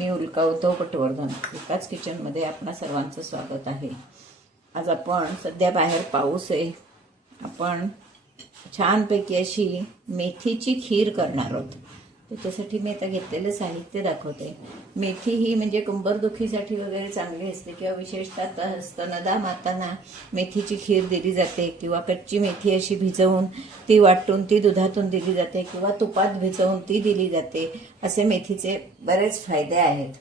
मी उल्का उद्धव पटवर्धन एकाच किचनमध्ये आपणा सर्वांचं स्वागत आहे। आज आपण सध्या बाहेर पाऊस आहे, आपण छानपैकी अशी मेथीची खीर करणार आहोत। त्याच्यासाठी मी आता घेतलेलं साहित्य दाखवते। मेथी ही म्हणजे कंबरदुखीसाठी वगैरे चांगली असते किंवा विशेषतः स्तनदा मातांना मेथीची खीर दिली जाते किंवा कच्ची मेथी अशी भिजवून ती वाटून ती दुधातून दिली जाते किंवा तुपात भिजवून ती दिली जाते। असे मेथीचे बरेच फायदे आहेत।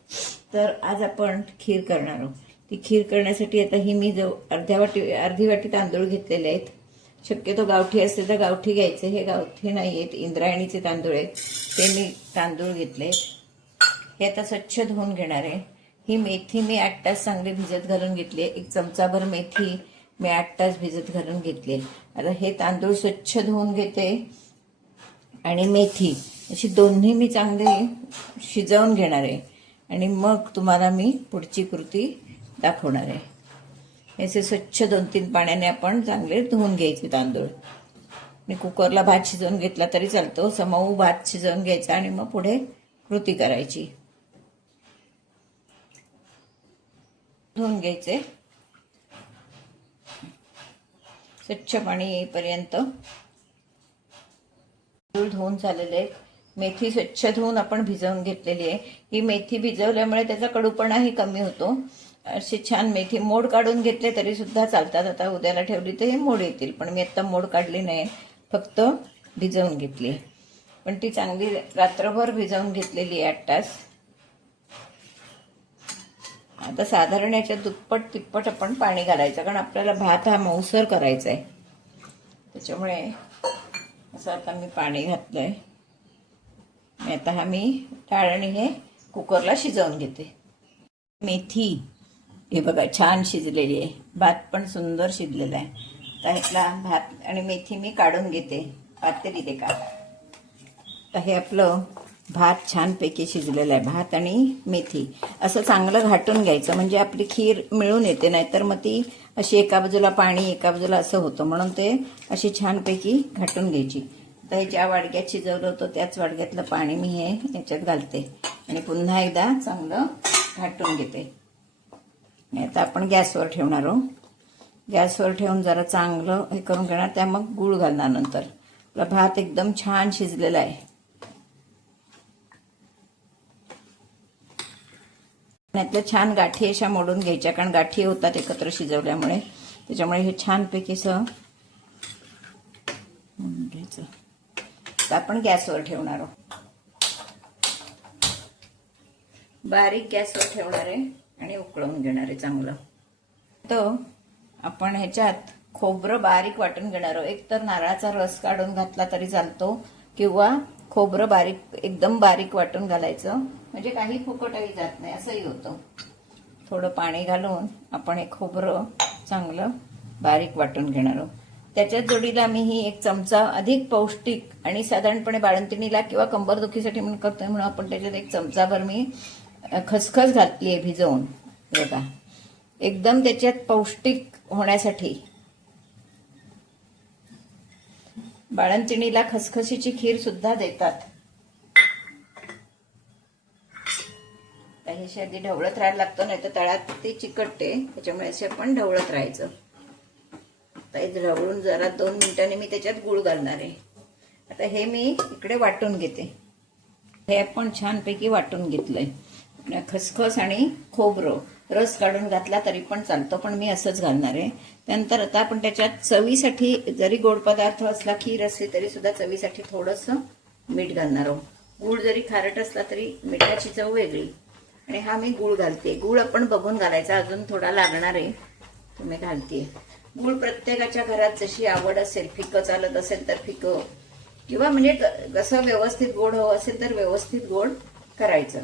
तर आज आपण खीर करणार आहोत। ती खीर करण्यासाठी आता ही मी अर्धी वाटी तांदूळ घेतलेले आहेत। शक्यतो गावठी असेल तर गावठी घ्यायचे, हे गावठी नाही आहेत, इंद्रायणीचे तांदूळ आहेत, ते मी तांदूळ घेतले। हे आता स्वच्छ धुवून घेणार आहे। ही मेथी मी 8 तास चांगली भिजत घालून घेतली आहे। 1 चमचाभर मेथी मी 8 तास भिजत घालून घेतली आहे। आता हे तांदूळ स्वच्छ धुवून घेते आणि मेथी अशी दोन्ही मी चांगली शिजवून घेणार आहे आणि मग तुम्हाला मी पुढची कृती दाखवणार आहे। असे स्वच्छ 2-3 पाण्याने आपण चांगले धुवून घ्यायचे तांदूळ। मी कुकरला भात शिजवून घेतला तरी चालतो, समऊ भात शिजवून घ्यायचा आणि मग पुढे कृती करायची। धुवून घ्यायचे स्वच्छ पाणी येईपर्यंत। तांदूळ धुवून झालेले आहेत। मेथी स्वच्छ धुवून आपण भिजवून घेतलेली आहे। ही मेथी भिजवल्यामुळे त्याचा कडूपणाही कमी होतो। अशी छान मेथी मोड काढून घेतले तरी सुद्धा चालतात। आता उद्याला ठेवली तर हे मोड येतील, पण मी आता मोड काढली नाही, फक्त भिजवून घेतली। पण ती चांगली रात्रभर भिजवून घेतलेली आहे 8 तास। आता साधारण याच्या दुप्पट तिप्पट आपण पाणी घालायचं, कारण आपल्याला भात हा मऊसर करायचा आहे। त्याच्यामुळे असं आता मी पाणी घातलंय। आता हा मी डाळ आणि हे कुकरला शिजवून घेते। मेथी हे बघा छान शिजलेली आहे, भात पण सुंदर शिजलेला आहे। आता ह्यातला भात आणि मेथी मी काढून घेते पातेलीत एका। तर हे आपलं भात छानपैकी शिजलेलं आहे। भात आणि मेथी असं चांगलं घाटून घ्यायचं, म्हणजे आपली खीर मिळून येते, नाहीतर मग ती अशी एका बाजूला पाणी एका बाजूला असं होतं, म्हणून ते अशी छानपैकी घाटून घ्यायची। तर ज्या वाडग्यात शिजवलं होतं त्याच वाडग्यातलं पाणी मी हे याच्यात घालते आणि पुन्हा एकदा चांगलं घाटून घेते। आता आपण गॅसवर ठेवणार आहोत। गॅसवर ठेवून जरा चांगलं हे करून घेणार, त्या मग गूळ घालणार नंतर। आपला भात एकदम छान शिजलेला आहे। यातल्या छान गाठी अशा मोडून घ्यायच्या, कारण गाठी होतात एकत्र शिजवल्यामुळे, त्याच्यामुळे हे छानपैकी असं घ्यायचं। तर आपण गॅसवर ठेवणार आहोत, बारीक गॅसवर ठेवणार आहे आणि उकळवून घेणार आहे चांगलं। तर आपण ह्याच्यात खोबरं बारीक वाटून घेणार आहोत। एक तर नारळाचा रस काढून घातला तरी चालतो किंवा खोबरं बारीक एकदम बारीक वाटून घालायचं, म्हणजे काही फुकटही जात नाही, असंही होतं। थोडं पाणी घालून आपण हे खोबरं चांगलं बारीक वाटून घेणार आहोत। त्याच्याच जोडीला मी ही 1 चमचा अधिक पौष्टिक आणि साधारणपणे बाळंतिणीला किंवा कंबरदुखीसाठी म्हणून करतोय म्हणून आपण त्याच्यात 1 चमचाभर मी खसखस घातली आहे भिजवून। बघा एकदम त्याच्यात पौष्टिक होण्यासाठी। बाळंतिणीला खसखशीची खीर सुद्धा देतात। हे आधी ढवळत राहायला लागतं, नाही तर तळात ते चिकटते, त्याच्यामुळे असे आपण ढवळत राहायचं। आता हे ढवळून जरा 2 मिनिटांनी मी त्याच्यात गूळ घालणार आहे। आता हे मी इकडे वाटून घेते। हे आपण छानपैकी वाटून घेतलंय। खसखस आणि खोबरं रस काढून घातला तरी पण चालतो, पण मी असंच घालणार आहे। त्यानंतर आता आपण त्याच्यात चवीसाठी, जरी गोड पदार्थ असला, खीर असली तरी सुद्धा चवीसाठी थोडंसं मीठ घालणार आहोत। गूळ जरी खारट असला तरी मिठाची चव वेगळी। आणि हा मी गूळ घालते। गूळ आपण बघून घालायचा, अजून थोडा लागणार आहे, तुम्ही घालते। गूळ प्रत्येकाच्या घरात जशी आवड असेल, फिकं चालत असेल तर फिकं, किंवा म्हणजे कसं व्यवस्थित गोड हवं असेल तर व्यवस्थित गोड करायचं।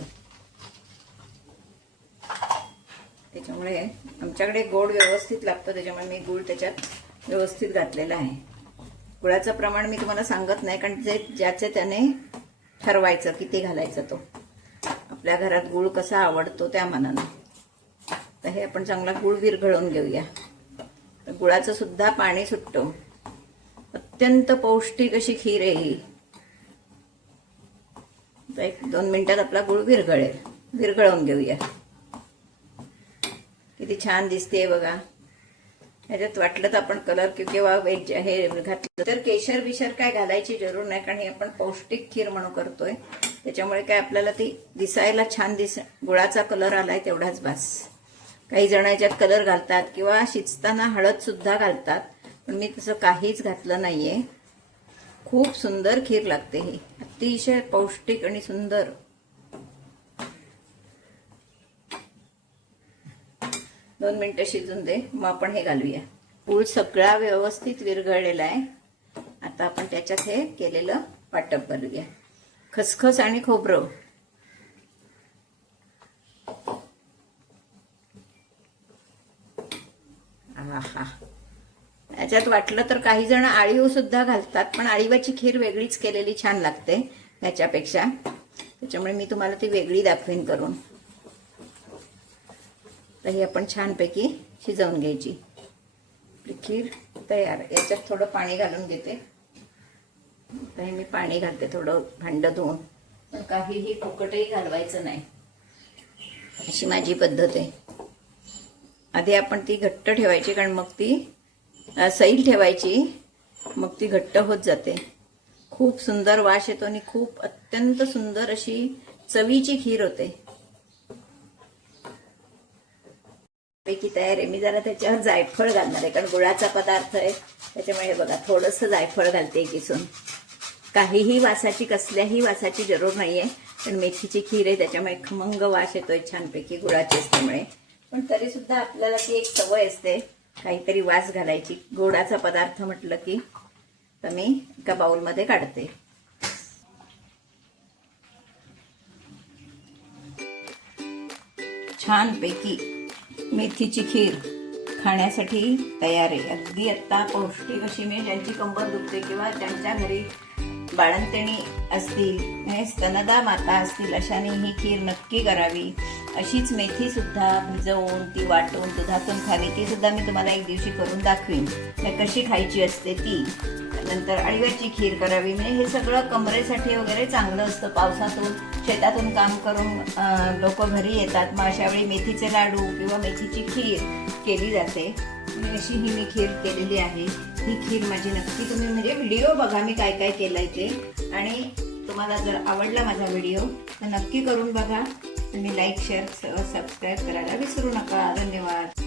त्याच्यामुळे आमच्याकडे गोड व्यवस्थित लागतं, त्याच्यामुळे मी गूळ त्याच्यात व्यवस्थित घातलेला आहे। गुळाचं प्रमाण मी तुम्हाला सांगत नाही, कारण ते ज्याचे त्याने ठरवायचं किती घालायचं, तो आपल्या घरात गूळ कसा आवडतो त्या मानाने। तर हे आपण चांगला गूळ विरघळून घेऊया। गुळाचं सुद्धा पाणी सुटतं। अत्यंत पौष्टिक अशी खीर आहे ही। 1-2 मिनिटात आपला गूळ विरघळेल। विरघळवून घेऊया. किती छान दिसते बघा. ह्याच्यात वाटलं तर आपण कलर किंवा हे घातलं तर केशर बिशर काय घालायची जरूर नाही, कारण हे आपण पौष्टिक खीर म्हणून करतोय. त्याच्यामुळे काय आपल्याला ती दिसायला छान गुळाचा कलर आलाय तेवढाच बास. काही जण याच्यात कलर घालतात किंवा शिजताना हळद सुद्धा घालतात, पण मी तसं काहीच घातलं नाहीये. खूप सुंदर खीर लागते ही, अतिशय पौष्टिक आणि सुंदर. दोन मिनिटं शिजून दे, मग आपण हे घालूया. गूळ सगळा व्यवस्थित विरघळलेला आहे. आता आपण त्याच्यात हे केलेलं वाटप घालूया. खसखस आणि खोबरं. आहा, याच्यात वाटलं तर काही जण आळीव सुद्धा घालतात, पण आळीवाची खीर वेगळीच केलेली छान लागते ह्याच्यापेक्षा. त्याच्यामुळे मी तुम्हाला ती वेगळी दाखवीन करून. तर ही आपण छानपैकी शिजवून घ्यायची. आपली खीर तयार. याच्यात थोडं पाणी घालून घेते. तर हे मी पाणी घालते थोडं भांडं धुवून, पण काहीही फुकटही घालवायचं नाही, अशी माझी पद्धत आहे. आधी आपण ती घट्ट ठेवायची, कारण मग ती सैल ठेवायची, मग ती घट्ट होत जाते. खूप सुंदर वास येतो आणि खूप अत्यंत सुंदर अशी चवीची खीर होते. पैकी तयार आहे. मी जरा त्याच्यावर जायफळ घालणार आहे, कारण गुळाचा पदार्थ आहे. त्याच्यामुळे बघा थोडंसं जायफळ घालते किसून. काहीही वासाची, कसल्याही वासाची जरूर नाहीये, पण मेथीची खीर आहे त्याच्यामुळे खमंग वास येतोय छानपैकी गुळाची असल्यामुळे. पण तरी सुद्धा आपल्याला ती एक सवय असते काहीतरी वास घालायची. गोडाचा पदार्थ म्हटलं की. तर मी एका बाउलमध्ये काढते. छानपैकी मेथीची खीर खाण्यासाठी तयार आहे. अगदी आत्ता पौष्टिक अशी. मी ज्यांची कंबर दुखते किंवा ज्यांच्या घरी बाळंतणी असतील, स्तनदा माता असतील, अशाने ही खीर नक्की करावी. अशीच मेथी सुद्धा भिजवून ती वाटून दुधातून खावी. ती सुद्धा मी तुम्हाला एक दिवशी करून दाखवीन कशी खायची असते ती. नंतर अळीवाची खीर करावी. म्हणजे हे सगळं कमरेसाठी वगैरे चांगलं असतं. पावसातून शेतातून काम करून लोक घरी येतात, मग अशा वेळी मेथीचे लाडू किंवा मेथीची खीर केली जाते. आणि अशी ही मी खीर केलेली आहे. ही खीर माझी नक्की तुम्ही म्हणजे व्हिडिओ बघा मी काय काय केलंय ते. आणि तुम्हाला जर आवडला माझा व्हिडिओ तर नक्की करून बघा. तुम्ही लाईक, शेअर, सबस्क्राईब करायला विसरू नका. धन्यवाद.